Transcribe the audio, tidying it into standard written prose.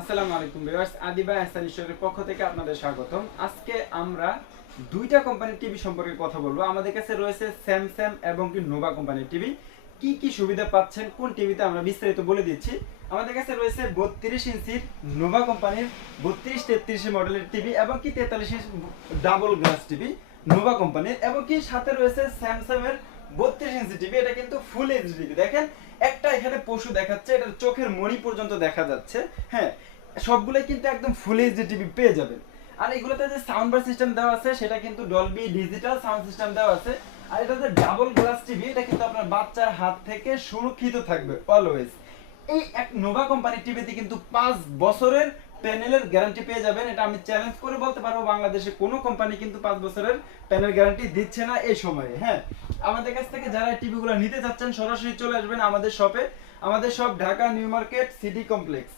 আসসালামু আলাইকুম ভিউয়ার্স, আদিবা এহসান স্টোরের পক্ষ থেকে আপনাদের স্বাগতম। আজকে আমরা দুইটা কোম্পানির টিভি সম্পর্কে কথা বলবো। আমাদের কাছে রয়েছে স্যামসাং এবং কি নোভা কোম্পানির টিভি। কি কি সুবিধা পাচ্ছেন কোন টিভিতে আমরা বিস্তারিত বলে দিচ্ছি। আমাদের কাছে রয়েছে 32 ইঞ্চির নোভা কোম্পানির 32-33 মডেলের টিভি এবং কি 43 inch double glass TV Nova কোম্পানির, এবং কি সাথে রয়েছে স্যামসাং এর 32 ইঞ্চি টিভি। এটা কিন্তু ফুল এইচডি টিভি। দেখেন একটা এখানে পশু দেখাচ্ছে, এটার চোখের মণি পর্যন্ত দেখা যাচ্ছে। হ্যাঁ, সবগুলোই কিন্তু একদম ফুল এইচডি টিভি পেয়ে যাবেন। আর এগুলোতে যে সাউন্ড বার সিস্টেম দেওয়া আছে সেটা কিন্তু ডলবি ডিজিটাল সাউন্ড সিস্টেম দেওয়া আছে। আর এটা যে ডাবল গ্লাস টিভি, এটা কিন্তু আপনার বাচ্চার হাত থেকে সুরক্ষিত থাকবে অলওয়েজ। এই এক নোভা কোম্পানির টিভিতে কিন্তু 5 বছরের প্যানেলের গ্যারান্টি পেয়ে যাবেন। এটা আমি চ্যালেঞ্জ করে বলতে পারবো, বাংলাদেশে কোনো কোম্পানি কিন্তু 5 বছরের প্যানেল গ্যারান্টি দিচ্ছে না এই সময়ে। হ্যাঁ, আমাদের কাছ থেকে যারা টিভিগুলো নিতে চাচ্ছেন সরাসরি চলে আসবেন আমাদের শপে। আমাদের shop Dhaka new market city complex.